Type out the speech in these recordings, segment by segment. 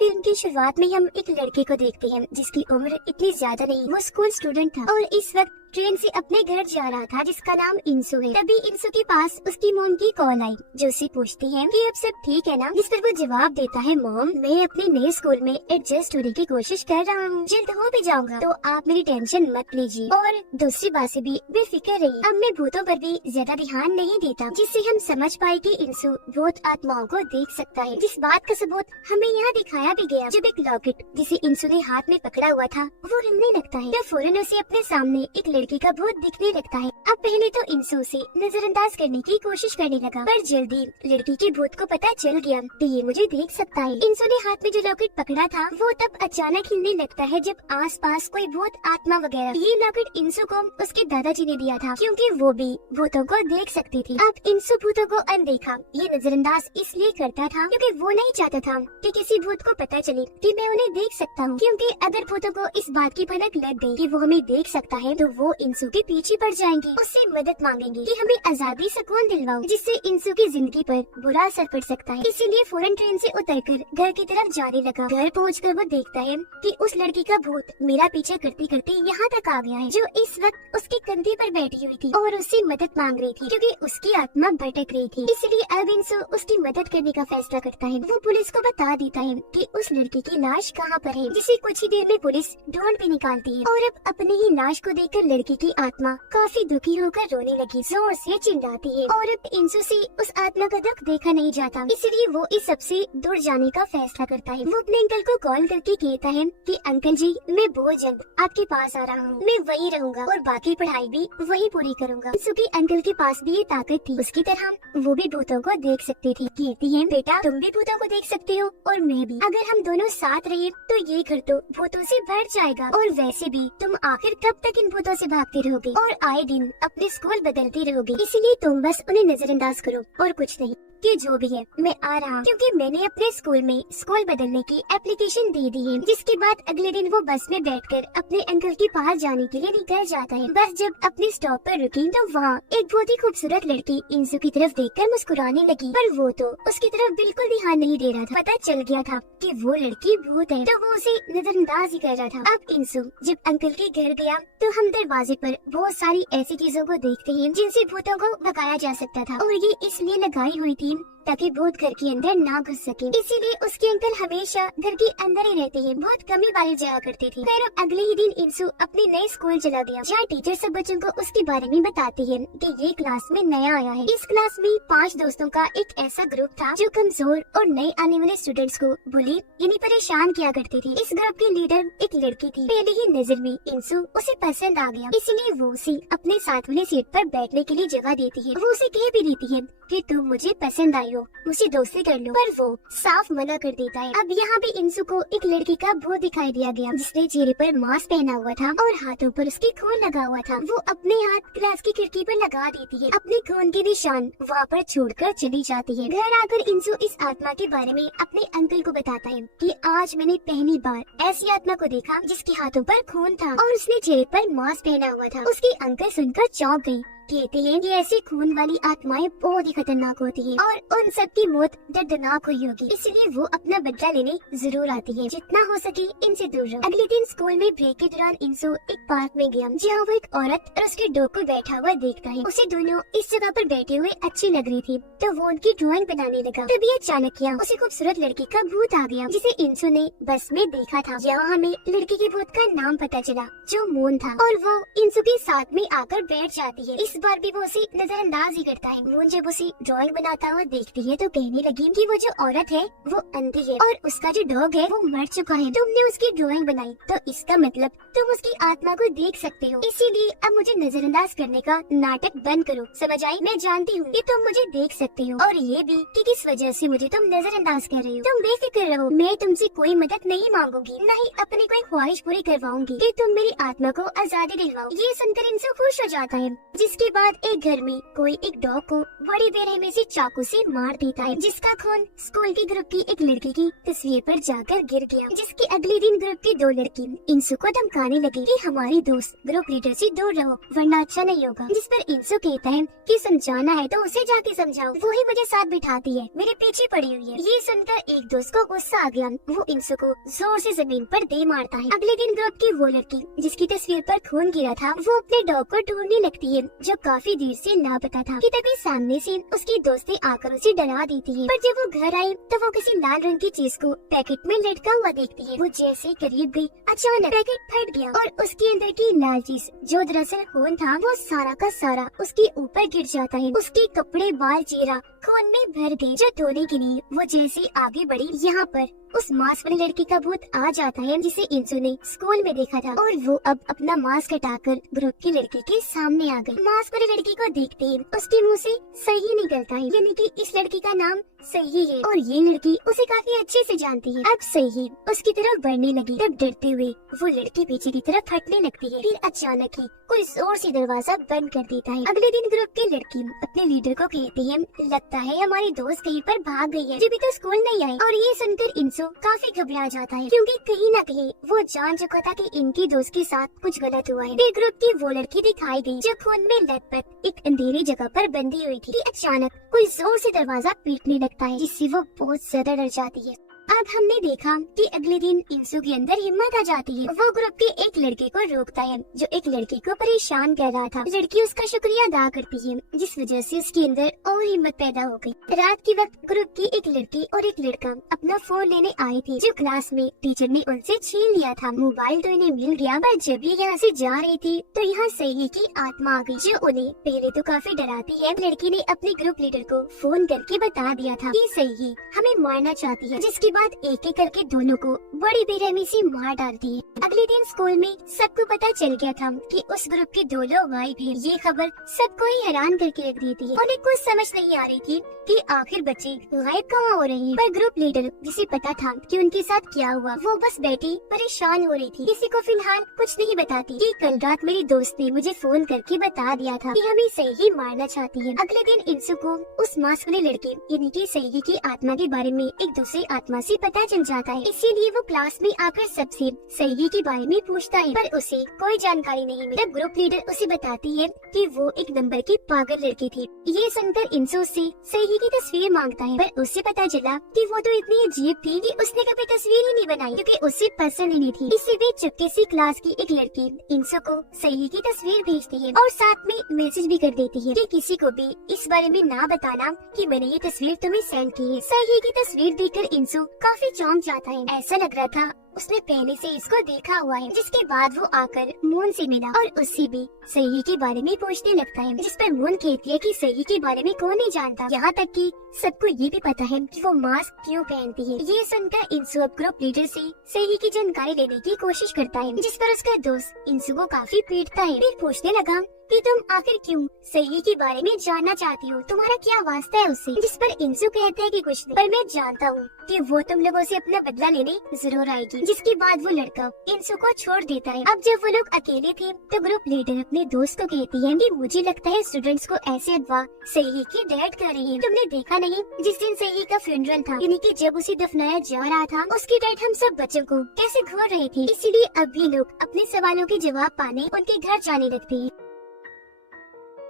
Film की शुरुआत में हम एक लड़के को देखते हैं जिसकी उम्र इतनी ज्यादा नहीं, वो स्कूल स्टूडेंट था और इस वक्त ट्रेन से अपने घर जा रहा था जिसका नाम इंसु है। तभी इंसु के पास उसकी मॉम की कॉल आई जो उससे पूछती है कि अब सब ठीक है ना, जिस पर वो जवाब देता है, मॉम मैं अपने नए स्कूल में एडजस्ट होने की कोशिश कर रहा हूँ, जल्द हो भी जाऊंगा, तो आप मेरी टेंशन मत लीजिए। और दूसरी बात से भी बेफिक्र रही, अब मैं भूतों पर भी ज्यादा ध्यान नहीं देता, जिससे हम समझ पाए कि इंसु भूत आत्माओं को देख सकता है। जिस बात का सबूत हमें यहाँ दिखाया भी गया, जब एक लॉकेट जिसे इंसु ने हाथ में पकड़ा हुआ था वो हिलने लगता है तो फौरन उसे अपने सामने एक लड़की का भूत दिखने लगता है। अब पहले तो इंसु उसे नजरअंदाज करने की कोशिश करने लगा, पर जल्दी लड़की के भूत को पता चल गया कि ये मुझे देख सकता है। इंसु ने हाथ में जो लॉकेट पकड़ा था वो तब अचानक हिलने लगता है जब आसपास कोई भूत आत्मा वगैरह। ये लॉकेट इंसु को उसके दादाजी ने दिया था क्योंकि वो भी भूतों को देख सकती थी। अब इंसु भूतों को अनदेखा ये नजरअंदाज इसलिए करता था क्योंकि वो नहीं चाहता था कि किसी भूत को पता चले कि मैं उन्हें देख सकता हूँ, क्योंकि अगर भूतों को इस बात की भनक लग गई कि वो हमें देख सकता है तो वो इंसु के पीछे पड़ जाएंगे, उससे मदद मांगेंगे कि हमें आजादी सुकून दिलवाओ, जिससे इंसु की जिंदगी पर बुरा असर पड़ सकता है। इसीलिए फौरन ट्रेन से उतरकर घर की तरफ जाने लगा। घर पहुंचकर वो देखता है कि उस लड़की का भूत मेरा पीछा करते करते यहाँ तक आ गया है, जो इस वक्त उसके कंधे पर बैठी हुई थी और उससे मदद मांग रही थी क्योंकि उसकी आत्मा भटक रही थी। इसलिए अब इंसु उसकी मदद करने का फैसला करता है। वो पुलिस को बता देता है कि उस लड़की की लाश कहाँ पर है, जिसे कुछ ही देर में पुलिस ढूंढ भी निकालती है। और अब अपनी ही लाश को देखकर लड़की की आत्मा काफी दुखी होकर रोने लगी, जोर से चिल्लाती है। और अब इंसु से उस आत्मा का दुख देखा नहीं जाता, इसलिए वो इस सबसे दूर जाने का फैसला करता है। वो अपने अंकल को कॉल करके कहता है कि अंकल जी मैं बहुत जल्द आपके पास आ रहा हूँ, मैं वहीं रहूंगा और बाकी पढ़ाई भी वहीं पूरी करूंगा। इंसु के अंकल के पास भी ये ताकत थी, उसकी तरह वो भी भूतों को देख सकती थी। कहती है बेटा तुम भी भूतों को देख सकते हो और मैं भी, अगर हम दोनों साथ रहे तो ये घर तो भूतों से भर जाएगा। और वैसे भी तुम आखिर कब तक इन भूतों से भागते रहोगे और आए दिन अपने स्कूल बदलते रहोगे, इसलिए तुम बस उन्हें नजरअंदाज करो और कुछ नहीं, कि जो भी है मैं आ रहा हूँ, क्योंकि मैंने अपने स्कूल में स्कूल बदलने की एप्लीकेशन दे दी है। जिसके बाद अगले दिन वो बस में बैठकर अपने अंकल के पास जाने के लिए निकल जाता है। बस जब अपने स्टॉप पर रुकी तो वहाँ एक बहुत ही खूबसूरत लड़की इंसु की तरफ देखकर मुस्कुराने लगी, पर वो तो उसकी तरफ बिल्कुल ध्यान नहीं दे रहा था। पता चल गया था कि वो लड़की भूत है, तो वो उसे नजरअंदाज ही कर रहा था। अब इंसु जब अंकल के घर गया तो हम दरवाजे पर बहुत सारी ऐसी चीजों को देखते हैं जिनसे भूतों को भगाया जा सकता था, और ये इसलिए लगाई हुई थी ताकि भूत घर के अंदर ना घुस सके। इसीलिए उसके अंकल हमेशा घर के अंदर ही रहते हैं, बहुत कम ही बाहर जाया करते थे। फिर अगले ही दिन इंसु अपने नए स्कूल चला गया, जहाँ टीचर सब बच्चों को उसके बारे में बताती है कि ये क्लास में नया आया है। इस क्लास में 5 दोस्तों का एक ऐसा ग्रुप था जो कमजोर और नए आने वाले स्टूडेंट्स को बुली यानी परेशान किया करते थे। इस ग्रुप की लीडर एक लड़की थी। पहले ही नजर में इंसु उसे पसंद आ गया, इसलिए वो उसे अपने साथ वाली सीट पर बैठने के लिए जगह देती है। वो उसे कह भी देती है कि तुम मुझे पसंद आई हो, मुझे दोस्ती कर लो, पर वो साफ मना कर देता है। अब यहाँ भी इंसु को एक लड़की का भूत दिखाई दिया गया जिसने चेहरे पर मास्क पहना हुआ था और हाथों पर उसके खून लगा हुआ था। वो अपने हाथ क्लास की खिड़की पर लगा देती है, अपने खून के निशान वहाँ पर छोड़कर चली जाती है। घर आकर इंसु इस आत्मा के बारे में अपने अंकल को बताता है कि आज मैंने पहली बार ऐसी आत्मा को देखा जिसके हाथों पर खून था और उसने चेहरे पर मास्क पहना हुआ था। उसके अंकल सुनकर चौंक गए। कहते हैं कि ऐसी खून वाली आत्माएं बहुत ही खतरनाक होती हैं और उन सब की मौत दर्दनाक हुई होगी, इसलिए वो अपना बदला लेने जरूर आती है। जितना हो सके इनसे दूर रहो। अगले दिन स्कूल में ब्रेक के दौरान इंसु एक पार्क में गया, जहाँ वो एक औरत और उसके डॉग को बैठा हुआ देखता है। उसे दोनों इस जगह पर बैठे हुए अच्छी लग रही थी, तो वो उनकी ड्राइंग बनाने लगा। तभी अचानक यहाँ उसे खूबसूरत लड़की का भूत आ गया जिसे इंसु ने बस में देखा था। जहाँ हमें लड़की के भूत का नाम पता चला जो मून था, और वो इंसु के साथ में आकर बैठ जाती है। इस बार भी वो उसे नजरअंदाज ही करता है। मून जब उसे ड्राइंग बनाता हुआ देखती है तो कहने लगी कि वो जो औरत है वो अंधी है और उसका जो डॉग है वो मर चुका है। तुमने उसकी ड्राइंग बनाई तो इसका मतलब तुम उसकी आत्मा को देख सकते हो, इसीलिए अब मुझे नजरअंदाज करने का नाटक बंद करो, समझ आई? मैं जानती हूँ कि तुम मुझे देख सकते हो और ये भी कि किस वजह से मुझे तुम नजरअंदाज कर रहे हो। तुम बेफिक्र रहो, मैं तुमसे कोई मदद नहीं मांगूंगी, न ही अपनी कोई ख्वाहिश पूरी करवाऊंगी कि तुम मेरी आत्मा को आजादी दिलवाओ। ये सुनकर इंसु खुश हो जाता है, जिसके जिसके बाद एक घर में कोई एक डॉग को बड़ी बेरहमी से चाकू से मार देता है, जिसका खून स्कूल के ग्रुप की एक लड़की की तस्वीर पर जाकर गिर गया। जिसके अगले दिन ग्रुप की 2 लड़की इंसु को धमकाने लगी कि हमारी दोस्त ग्रुप लीडर से दूर रहो वरना अच्छा नहीं होगा। जिस पर इंसु कहता है कि समझाना है तो उसे जाके समझाओ, वो ही मुझे साथ बिठाती है, मेरे पीछे पड़ी हुई है। ये सुनकर एक दोस्त को गुस्सा आ गया, वो इंसु को जोर से जमीन पर दे मारता है। अगले दिन ग्रुप की वो लड़की जिसकी तस्वीर पर खून गिरा था, वो अपने डॉग को ढूंढने लगती है जो काफी देर से लापता था। कि तभी सामने से उसकी दोस्तें आकर उसे डरा देती है। पर जब वो घर आई तो वो किसी लाल रंग की चीज को पैकेट में लटका हुआ देखती है। वो जैसे करीब गई, अचानक पैकेट फट गया और उसके अंदर की लाल चीज जो दरअसल खून था, वो सारा का सारा उसके ऊपर गिर जाता है। उसके कपड़े, बाल, चेहरा खून में भर गए। जो धोने के लिए वो जैसे आगे बढ़ी, यहाँ पर उस मास्क वाली लड़की का भूत आ जाता है जिसे इंसु ने स्कूल में देखा था, और वो अब अपना मास्क हटाकर ग्रुप की लड़की के सामने आ गई। मास्क वाली लड़की को देखते ही उसके मुंह से सही निकलता है, यानी कि इस लड़की का नाम सही है और ये लड़की उसे काफी अच्छे से जानती है। अब सही उसकी तरफ बढ़ने लगी, तब डरते हुए वो लड़की पीछे की तरफ हटने लगती है। फिर अचानक ही कोई जोर से दरवाजा बंद कर देता है। अगले दिन ग्रुप की लड़की अपने लीडर को कहती है, लगता है हमारी दोस्त कहीं पर भाग गई है, जब भी तो स्कूल नहीं आई। और ये सुनकर इंसु काफी घबरा जाता है, क्योंकि कहीं न कहीं वो जान चुका था कि इनकी दोस्त के साथ कुछ गलत हुआ है। फिर ग्रुप की वो लड़की दिखाई गई जो खून में लथपथ एक अंधेरी जगह पर बंधी हुई थी। अचानक कोई जोर से दरवाजा पीटने लगता है, जिससे वो बहुत ज्यादा डर जाती है। अब हमने देखा कि अगले दिन इंसु के अंदर हिम्मत आ जाती है। वो ग्रुप के एक लड़के को रोकता है जो एक लड़की को परेशान कर रहा था। लड़की उसका शुक्रिया अदा करती है, जिस वजह से उसके अंदर और हिम्मत पैदा हो गई। रात के वक्त ग्रुप की एक लड़की और एक लड़का अपना फोन लेने आए थे, जो क्लास में टीचर ने उनसे छीन लिया था। मोबाइल तो इन्हें मिल गया, पर जब ये यहाँ से जा रही थी तो यहाँ सही की आत्मा आ गई, जो उन्हें पहले तो काफी डराती है। लड़की ने अपने ग्रुप लीडर को फोन करके बता दिया था कि सही हमें मारना चाहती है, जिसके बाद एक एक करके दोनों को बड़ी बेरहमी से मार डालती है। अगले दिन स्कूल में सबको पता चल गया था कि उस ग्रुप के 2 लोग गायब हैं। ये खबर सबको ही हैरान करके रख दी थी। उन्हें कुछ समझ नहीं आ रही थी कि आखिर बच्चे गायब कहाँ हो रहे हैं। पर ग्रुप लीडर जिसे पता था कि उनके साथ क्या हुआ, वो बस बैठी परेशान हो रही थी। किसी को फिलहाल कुछ नहीं बताती कि कल रात मेरी दोस्त ने मुझे फोन करके बता दिया था कि हमें सही मारना चाहती है। अगले दिन इंसु को उस मास्क वाले लड़के यानी कि सही की आत्मा के बारे में एक दूसरी आत्मा से पता चल जाता है। इसीलिए वो क्लास में आकर सबसे सही के बारे में पूछता है, पर उसे कोई जानकारी नहीं मिली। तब ग्रुप लीडर उसे बताती है कि वो एक नंबर की पागल लड़की थी। ये सुनकर इंसु से सही की तस्वीर मांगता है, पर उससे पता चला कि वो तो इतनी अजीब थी कि उसने कभी तस्वीर ही नहीं बनाई, क्योंकि उसे पसंद ही नहीं थी। इसी बीच चुपके से क्लास की एक लड़की इंसु को सही की तस्वीर भेजती है और साथ में मैसेज भी कर देती है कि किसी को भी इस बारे में ना बताना कि मैंने ये तस्वीर तुम्हें सेंड की है। सही की तस्वीर देखकर इंसु काफी चौंक जाता है। ऐसा लग रहा था उसने पहले से इसको देखा हुआ है। जिसके बाद वो आकर मून से मिला और उससे भी सही के बारे में पूछने लगता है, जिस पर मून कहती है कि सही के बारे में कौन नहीं जानता। यहाँ तक कि सबको ये भी पता है कि वो मास्क क्यों पहनती है। ये सुनकर इंसु अब ग्रुप लीडर से सही की जानकारी लेने की कोशिश करता है, जिस पर उसका दोस्त इंसु को काफी पीटता है। फिर पूछने लगा कि तुम आखिर क्यों सही के बारे में जानना चाहती हो, तुम्हारा क्या वास्ता है उससे। जिस पर इंसु कहते हैं कि कुछ नहीं, पर मैं जानता हूँ कि वो तुम लोगों से अपना बदला लेने जरूर आएगी। जिसके बाद वो लड़का इंसु को छोड़ देता है। अब जब वो लोग अकेले थे तो ग्रुप लीडर अपने दोस्त को कहती है कि मुझे लगता है स्टूडेंट्स को ऐसे अगवा सही की डेट कर रही है। तुमने देखा नहीं, जिस दिन सही का फ्यूनरल था, यानी कि जब उसे दफनाया जा रहा था, उसकी डेट हम सब बच्चों को कैसे घूर रहे थे। इसीलिए अब भी लोग अपने सवालों के जवाब पाने उनके घर जाने लगते हैं।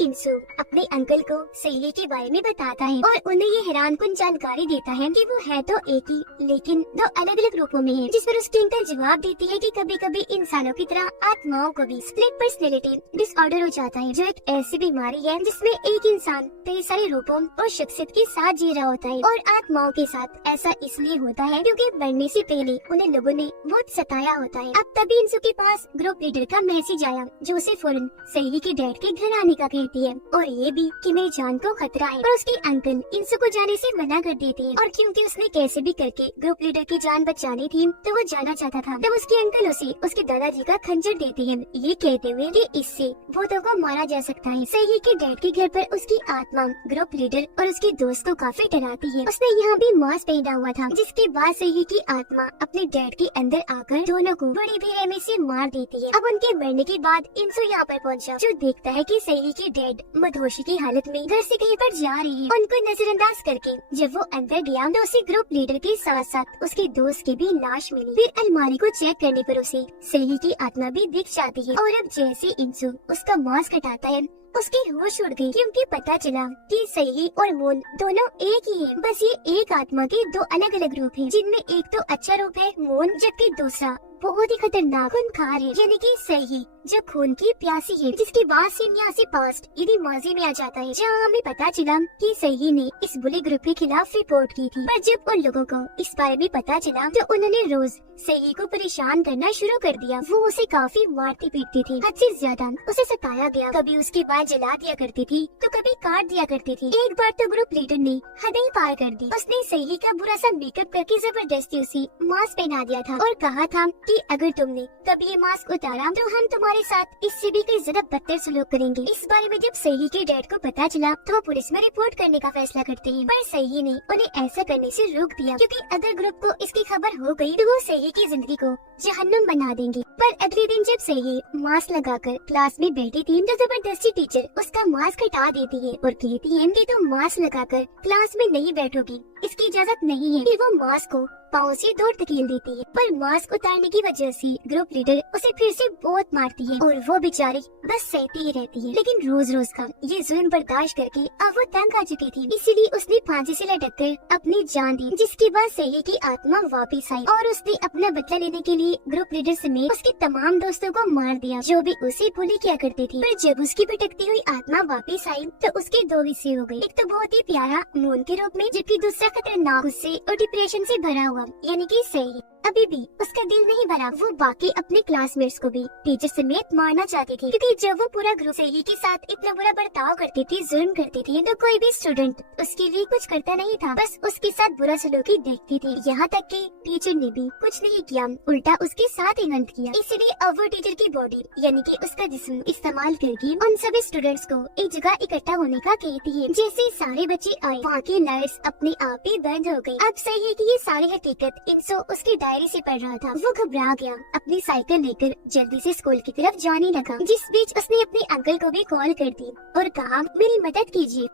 इंसु अपने अंकल को सही के बारे में बताता है और उन्हें ये हैरानकुन जानकारी देता है कि वो है तो एक ही, लेकिन 2 अलग अलग रूपों में है। जिस पर उसके अंकल जवाब देती है कि कभी कभी इंसानों की तरह आत्माओं को भी स्प्लिट पर्सनैलिटी डिसऑर्डर हो जाता है, जो एक ऐसी बीमारी है जिसमें एक इंसान कई सारे रूपों और शख्सियत के साथ जी रहा होता है। और आत्माओं के साथ ऐसा इसलिए होता है क्योंकि मरने से पहले उन्हें लोगों ने बहुत सताया होता है। अब तभी इंसु के पास ग्रुप लीडर का मैसेज आया, जो उसे फौरन सही के डैड के घर आने का कहती है, और ये भी कि मेरी जान को खतरा है। पर उसके अंकल इंसु को जाने से मना कर देते हैं, और क्योंकि उसने कैसे भी करके ग्रुप लीडर की जान बचानी थी तो वो जाना चाहता था। तब उसके अंकल उसे उसके दादाजी का खंजर देते हैं, ये कहते हुए कि इससे भूतों को मारा जा सकता है। सही के डैड के घर पर उसकी आत्मा ग्रुप लीडर और उसके दोस्त को काफी डराती है। उसने यहाँ भी मास्क पहना हुआ था, जिसके बाद सही की आत्मा अपने डैड के अंदर आकर दोनों को बड़ी बेरहमी से मार देती है। अब उनके मरने के बाद इंसु यहाँ पर पहुँचा, जो देखता है कि सही के डेड मधोशी की हालत में घर से कहीं पर जा रही है। उनको नजरअंदाज करके जब वो अंदर गया तो उसे ग्रुप लीडर के साथ साथ उसके दोस्त की भी लाश मिली। फिर अलमारी को चेक करने पर उसे सही की आत्मा भी दिख जाती है और अब जैसे इंसु उसका मास्क हटाता है उसकी होश उड़ गई, क्योंकि पता चला कि सही और मून दोनों एक ही हैं। बस ये एक आत्मा के दो अलग अलग रूप हैं, जिनमें एक तो अच्छा रूप है मून, जबकि दूसरा बहुत ही खतरनाक खूनखार है, यानी कि सही जो खून की प्यासी है, जिसकी बात से यहाँ से पास्ट यानी माजी में आ जाता है, जहाँ हमें पता चला कि सही ने इस बुली ग्रुप के खिलाफ रिपोर्ट की थी। पर जब उन लोगों को इस बारे में पता चला तो उन्होंने रोज सही को परेशान करना शुरू कर दिया। वो उसे काफी मारती पीटती थी, हद से ज्यादा उसे सताया गया। कभी उसके बाल जला दिया करती थी तो कभी काट दिया करती थी। एक बार तो ग्रुप लीडर ने हदें पार कर दी। उसने सही का बुरा सा मेकअप करके जबरदस्ती उसे मास्क पहना दिया था और कहा था कि अगर तुमने कभी ये मास्क उतारा तो हम तुम्हारे साथ इससे भी कई ज्यादा बदतर सलूक करेंगे। इस बारे में जब सही के डैड को पता चला तो वो पुलिस में रिपोर्ट करने का फैसला करते हैं, पर सही ने उन्हें ऐसा करने से रोक दिया, क्योंकि अगर ग्रुप को इसकी खबर हो गई तो वो सही की जिंदगी को जहन्नुम बना देंगे। पर अगले दिन जब सही मास्क लगाकर क्लास में बैठी थी तो जबरदस्ती टीचर उसका मास्क हटा देती है और कहती है कि तुम मास्क लगाकर क्लास में नहीं बैठोगी, इसकी इजाजत नहीं है। फिर वो मास्क को पाँव से दूर धकेल देती है, पर मास्क उतारने की वजह से ग्रुप लीडर उसे फिर से बहुत मारती है और वो बेचारी बस सहती ही रहती है। लेकिन रोज रोज का ये जुल्म बर्दाश्त करके अब वो तंग आ चुकी थी, इसीलिए उसने फांसी से लटक कर अपनी जान दी, जिसके बाद सही की आत्मा वापस आई और उसने अपना बदला लेने के लिए ग्रुप लीडर समेत उसके तमाम दोस्तों को मार दिया जो भी उसे बुली किया करती थी। पर जब उसकी भटकती हुई आत्मा वापस आई तो उसके दो हिस्से हो गए, एक तो बहुत ही प्यारा मून के रूप में, जबकि दूसरा खतरनाक गुस्से और डिप्रेशन से भरा हुआ, यानी कि सही। अभी भी उसका दिल नहीं भरा, वो बाकी अपने क्लासमेट्स को भी टीचर समेत मारना चाहती थी, क्योंकि जब वो पूरा ग्रुप सही के साथ इतना बुरा बर्ताव करती थी, जुल्म करती थी, तो कोई भी स्टूडेंट उसके लिए कुछ करता नहीं था, बस उसके साथ बुरा सलूकी देखती थी। यहाँ तक कि टीचर ने भी कुछ नहीं किया, उल्टा उसके साथ इवेंट किया। इसलिए अब वो टीचर की बॉडी यानी कि उसका जिस्म इस्तेमाल करके उन सभी स्टूडेंट्स को एक जगह इकट्ठा होने का कहती है। जैसे सारे बच्चे आए, वहाँ की नर्स अपने आप ही बंद हो गयी। अब सही है कि ये सारी हकीकत इंसो उसकी डायरी से पढ़ रहा था। वो घबरा गया, अपनी साइकिल लेकर जल्दी से स्कूल की तरफ जाने लगा, जिस बीच उसने अपने अंकल को भी कॉल कर दी और कहा मेरी मदद कीजिए।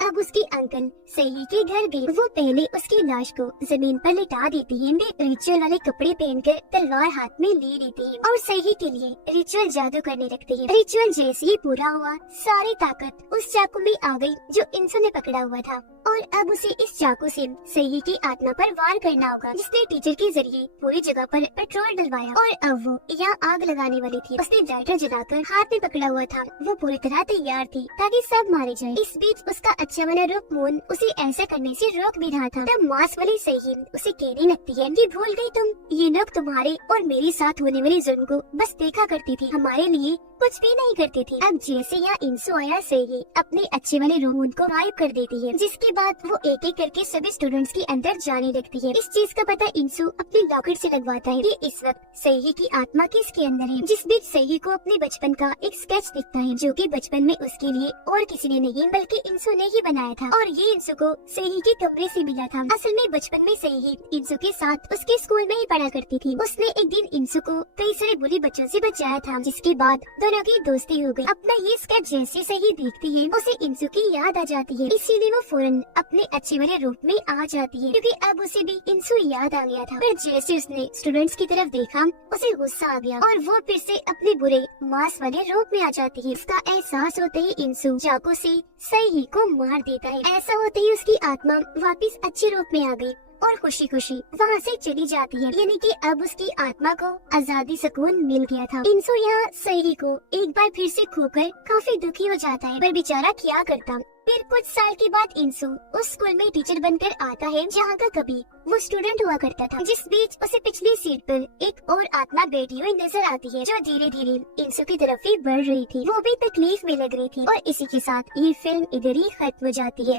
अब उसके अंकल सही के घर गए। वो पहले उसकी लाश को जमीन पर लिटा देती है, रिचुअल वाले कपड़े पहनकर तलवार हाथ में ले लेती है और सही के लिए रिचुअल जादू करने लगते हैं। रिचुअल जैसे ही पूरा हुआ, सारी ताकत उस चाकू में आ गई जो इंसो ने पकड़ा हुआ था और अब उसे इस चाकू से सही की आत्मा पर वार करना होगा, जिसने टीचर के जरिए पूरी जगह पर पेट्रोल डलवाया और अब वो यहाँ आग लगाने वाली थी। उसने लाइटर जलाकर हाथ में पकड़ा हुआ था। वो पूरी तरह तैयार थी ताकि सब मारे जाए। इस बीच उसका अच्छा वाला रूप मून उसे ऐसा करने से रोक भी रहा था। तब मास्क वाली सही उसे कहने लगती है कि भूल गई तुम, ये लोग तुम्हारे और मेरे साथ होने वाले जुल्म को बस देखा करती थी, हमारे लिए कुछ भी नहीं करती थी। अब जैसे यहाँ इंसो आया, सही अपने अच्छे वाले रूम को गायब कर देती है, जिसके बाद वो एक एक करके सभी स्टूडेंट्स के अंदर जाने लगती है। इस चीज का पता इंसो अपने लॉकेट से लगवाता है कि इस वक्त सही की आत्मा किसके अंदर है। जिस बीच सही को अपने बचपन का एक स्केच दिखता है, जो कि बचपन में उसके लिए और किसी ने नहीं बल्कि इंसो ने ही बनाया था और ये इंसो को सही के कमरे से मिला था। असल में बचपन में सही इंसो के साथ उसके स्कूल में ही पढ़ा करती थी। उसने एक दिन इंसो को कई सारे बुरी बच्चों से बचाया था, जिसके बाद दोनों की दोस्ती हो गई। अपना ये स्केच जैसे सही देखती है, उसे इंसो की याद आ जाती है, इसीलिए वो फौरन अपने अच्छे वाले रूप में आ जाती है, क्योंकि अब उसे भी इंसो याद आ गया था। फिर जैसे उसने स्टूडेंट्स की तरफ देखा, उसे गुस्सा आ गया और वो फिर से अपने बुरे मांस वाले रूप में आ जाती है। इसका एहसास होते ही इंसो चाकू से सही को मार देता है। ऐसा होते ही उसकी आत्मा वापस अच्छे रूप में आ गई और खुशी खुशी वहाँ से चली जाती है, यानी कि अब उसकी आत्मा को आजादी सुकून मिल गया था। इंसो यहाँ सही को एक बार फिर से खोकर काफी दुखी हो जाता है, पर बेचारा क्या करता। फिर कुछ साल के बाद इंसो उस स्कूल में टीचर बनकर आता है जहाँ का कभी वो स्टूडेंट हुआ करता था। जिस बीच उसे पिछली सीट पर एक और आत्मा बैठी हुई नजर आती है, जो धीरे धीरे इंसो की तरफ ही बढ़ रही थी। वो भी तकलीफ में लग रही थी और इसी के साथ ये फिल्म इधर ही खत्म हो जाती है।